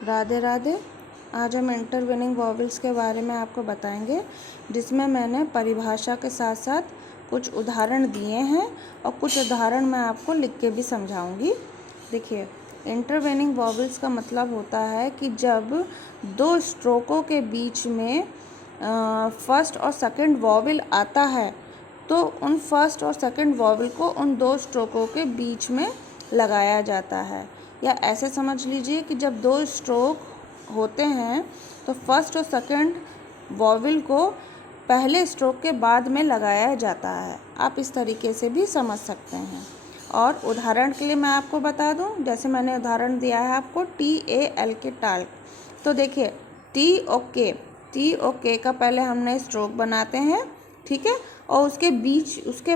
राधे राधे। आज हम intervening vowels के बारे में आपको बताएंगे, जिसमें मैंने परिभाषा के साथ साथ कुछ उदाहरण दिए हैं और कुछ उदाहरण मैं आपको लिख के भी समझाऊंगी। देखिए, इंटरवेनिंग वॉवेल्स का मतलब होता है कि जब दो स्ट्रोकों के बीच में फर्स्ट और सेकंड वॉवेल आता है तो उन फर्स्ट और सेकंड वॉवेल को उन दो स्ट्रोकों के बीच में लगाया जाता है। या ऐसे समझ लीजिए कि जब दो स्ट्रोक होते हैं तो फर्स्ट और सेकंड वॉवेल को पहले स्ट्रोक के बाद में लगाया जाता है। आप इस तरीके से भी समझ सकते हैं। और उदाहरण के लिए मैं आपको बता दूं, जैसे मैंने उदाहरण दिया है आपको TAL के टाल्क। तो देखिए, टी और के का पहले हमने स्ट्रोक बनाते हैं, ठीक है, और उसके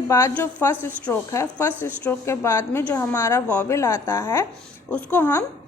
बाद जो फर्स्ट स्ट्रोक है, फर्स्ट स्ट्रोक के बाद में जो हमारा वॉवेल आता है उसको हम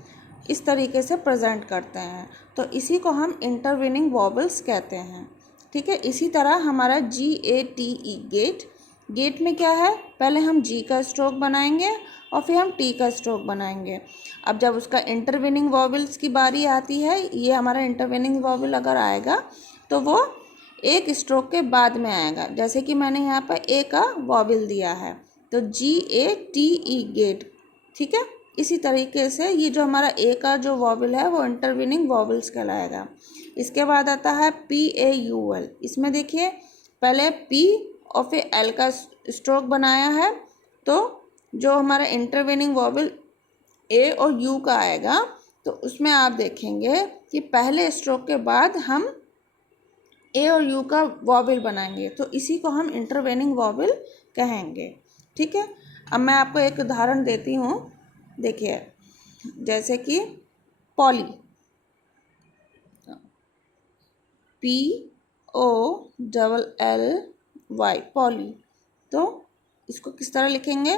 इस तरीके से प्रेजेंट करते हैं। तो इसी को हम इंटरवेनिंग वॉवेल्स कहते हैं, ठीक है। इसी तरह हमारा GATE गेट में क्या है, पहले हम G का स्ट्रोक बनाएंगे और फिर हम T का स्ट्रोक बनाएंगे। अब जब उसका इंटरवेनिंग वॉवेल्स की बारी आती है, ये हमारा इंटरवेनिंग वॉवेल अगर आएगा तो वो एक स्ट्रोक के बाद में आएगा। जैसे कि मैंने यहाँ पर ए का वॉवेल दिया है, तो GATE गेट, ठीक है। इसी तरीके से ये जो हमारा ए का जो वॉवेल है वो इंटरवेनिंग वॉवेल्स कहलाएगा। इसके बाद आता है PAUL। इसमें देखिए, पहले P और फिर L का स्ट्रोक बनाया है, तो जो हमारा इंटरवेनिंग वॉवेल A और U का आएगा तो उसमें आप देखेंगे कि पहले स्ट्रोक के बाद हम A और U का वॉवेल बनाएंगे, तो इसी को हम इंटरवेनिंग वॉवेल कहेंगे, ठीक है। अब मैं आपको एक उदाहरण देती हूँ। देखिए, जैसे कि पॉली, POLLY, पॉली। तो इसको किस तरह लिखेंगे,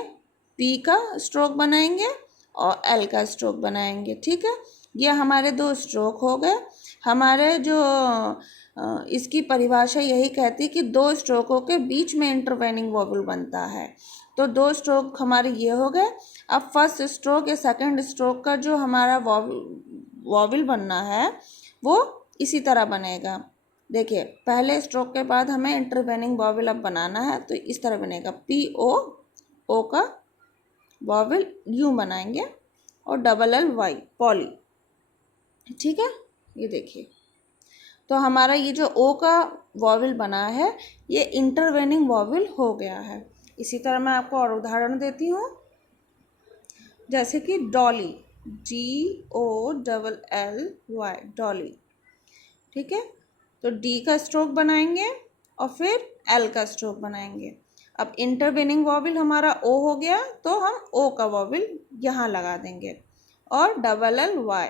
P का स्ट्रोक बनाएंगे और L का स्ट्रोक बनाएंगे, ठीक है। ये हमारे दो स्ट्रोक हो गए। हमारे जो इसकी परिभाषा यही कहती है कि दो स्ट्रोकों के बीच में इंटरवेनिंग वॉवेल बनता है। तो दो स्ट्रोक हमारे ये हो गए। अब फर्स्ट स्ट्रोक या सेकंड स्ट्रोक का जो हमारा वॉवेल बनना है वो इसी तरह बनेगा। देखिए, पहले स्ट्रोक के बाद हमें इंटरवेनिंग वॉवेल अब बनाना है, तो इस तरह बनेगा। PO का वॉवेल U बनाएंगे और LLY, पॉली, ठीक है। ये देखिए, तो हमारा ये जो O का वॉवेल बना है ये इंटरवेनिंग वॉवेल हो गया है। इसी तरह मैं आपको और उदाहरण देती हूँ, जैसे कि डॉली, DOLLY, डॉली, ठीक है। तो D का स्ट्रोक बनाएंगे और फिर L का स्ट्रोक बनाएंगे। अब इंटरवेनिंग वॉवेल हमारा O हो गया, तो हम O का वॉवेल यहाँ लगा देंगे और LLY।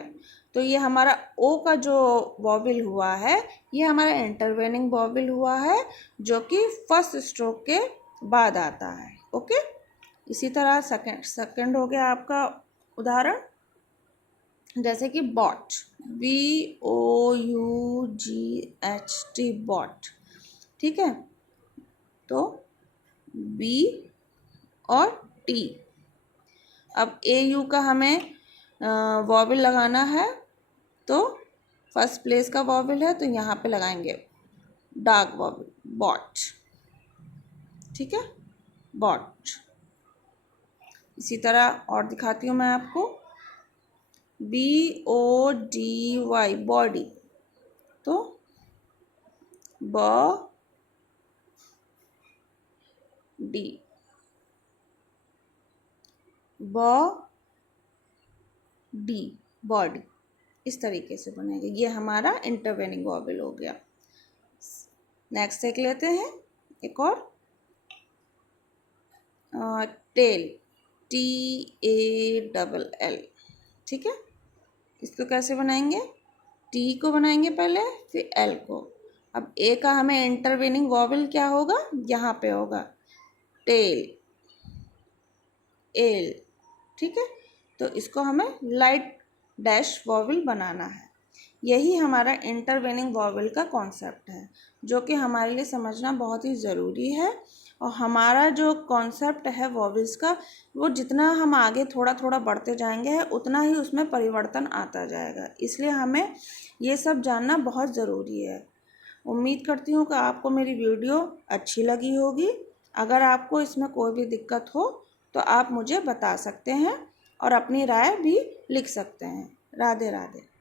तो ये हमारा O का जो वॉवेल हुआ है ये हमारा इंटरवेनिंग वॉवेल हुआ है, जो कि फर्स्ट स्ट्रोक के बाद आता है, ओके। इसी तरह सेकंड हो गया आपका उदाहरण, जैसे कि बॉट, BOUGHT, बॉट, ठीक है। तो B और T। अब AU का हमें वॉवेल लगाना है, तो फर्स्ट प्लेस का वॉवेल है तो यहाँ पे लगाएंगे डार्क वॉवेल, बॉट, ठीक है, बॉट। इसी तरह और दिखाती हूँ मैं आपको, BODY, बॉडी, तो बॉडी, बॉडी, इस तरीके से बनेगा। ये हमारा इंटरवेनिंग वॉवेल हो गया। नेक्स्ट देख लेते हैं एक और, टेल, TALL, ठीक है। इसको कैसे बनाएंगे, T को बनाएंगे पहले, फिर L को। अब A का हमें इंटरवेनिंग वॉवेल क्या होगा, यहाँ पे होगा टेल, एल, ठीक है। तो इसको हमें लाइट डैश वॉवेल बनाना है। यही हमारा इंटरवेनिंग वॉवेल का कॉन्सेप्ट है, जो कि हमारे लिए समझना बहुत ही ज़रूरी है। और हमारा जो कॉन्सेप्ट है वॉवेल्स का, वो जितना हम आगे थोड़ा थोड़ा बढ़ते जाएंगे उतना ही उसमें परिवर्तन आता जाएगा। इसलिए हमें ये सब जानना बहुत ज़रूरी है। उम्मीद करती हूँ कि आपको मेरी वीडियो अच्छी लगी होगी। अगर आपको इसमें कोई भी दिक्कत हो तो आप मुझे बता सकते हैं और अपनी राय भी लिख सकते हैं। राधे राधे।